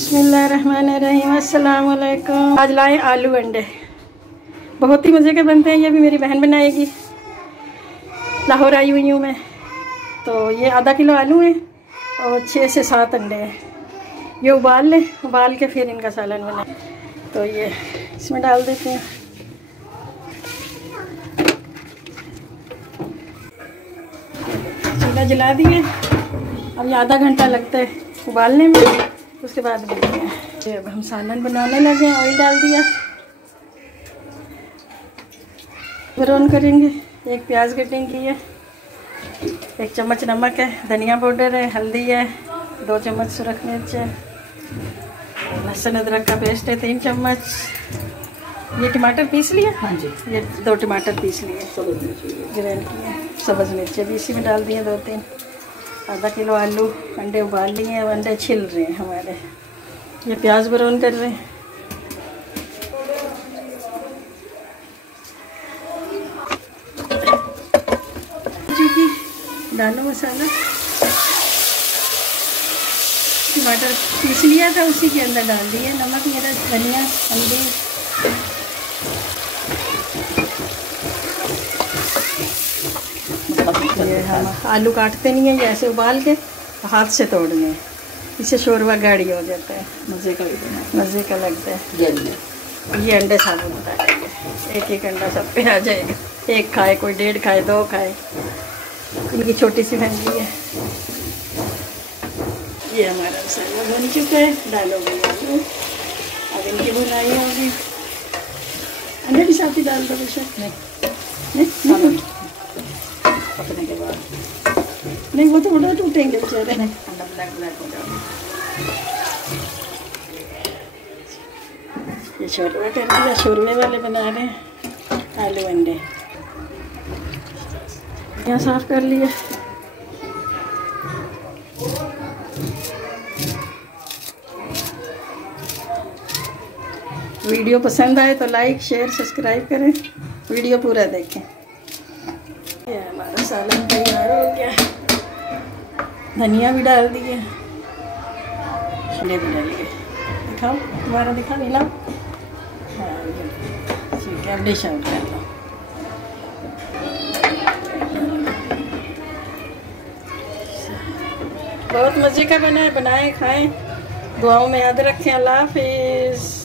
बिस्मिल्लाहिर्रहमानिर्रहीम, अस्सलाम वालेकुम। आज लाए आलू अंडे, बहुत ही मज़े के बनते हैं। ये भी मेरी बहन बनाएगी। लाहौर आई हुई हूँ मैं, तो ये आधा किलो आलू हैं और 6 से 7 अंडे हैं। ये उबाल ले, उबाल के फिर इनका सालन बनाए। तो ये इसमें डाल देते हैं। चूल्हा जला दिए। अब ये आधा घंटा लगता है उबालने में, उसके बाद बनाते हैं। ये अब हम सालन बनाने लगे हैं। ऑयल डाल दिया, ब्राउन करेंगे। एक प्याज कटिंग की है, 1 चम्मच नमक है, धनिया पाउडर है, हल्दी है, 2 चम्मच सुरख मिर्च है, लहसुन अदरक का पेस्ट है 3 चम्मच। ये टमाटर पीस लिए। हाँ जी, ये 2 टमाटर पीस लिए, ग्राइंड किए। सब्ज़ मिर्चें भी इसी में डाल दिए 2-3। आधा किलो आलू, अंडे उबाल लिए हैं, अंडे छिल रहे हैं हमारे। ये प्याज ब्राउन कर रहे हैं। डालो मसाला। टमाटर पीस लिया था, उसी के अंदर डाल दिए। नमक, मिर्च, धनिया, हल्दी। ये हम आलू काटते नहीं है, ये ऐसे उबाल के हाथ से तोड़ने हैं। इससे शोरबा गाढ़ी हो जाता है, मज़े का लगता है। ये अंडे साबुत डालेंगे, एक अंडा सब पे आ जाएगा। 1 खाए, कोई 1.5 खाए, 2 खाए। इनकी छोटी सी फैमिली है। ये हमारा मसाला बन चुका है, डालोगे आलू। अब इनकी बुनाई होगी। अंडे भी साथ ही डाल दो बेशक। नहीं पकने के बाद नहीं, वो तो बड़ा टूटेंगे बेचारे। अंडा ब्लैक हो जाएगा। ये शोरबा कर दिया, शोरबे वाले बना रहे हैं आलू अंडे। यहाँ साफ कर लिया। वीडियो पसंद आए तो लाइक, शेयर, सब्सक्राइब करें। वीडियो पूरा देखें। ये हमारा सालन तैयार हो गया। धनिया भी डाल दिए, छोले भी डालिए। दिखाओ, दोबारा दिखा, मिलाओ। ठीक है, अब डिश आउट कर लो। बहुत मज़े का बना है, बनाए खाएं। दुआओं में याद रखें। अल्लाह हाफिज़।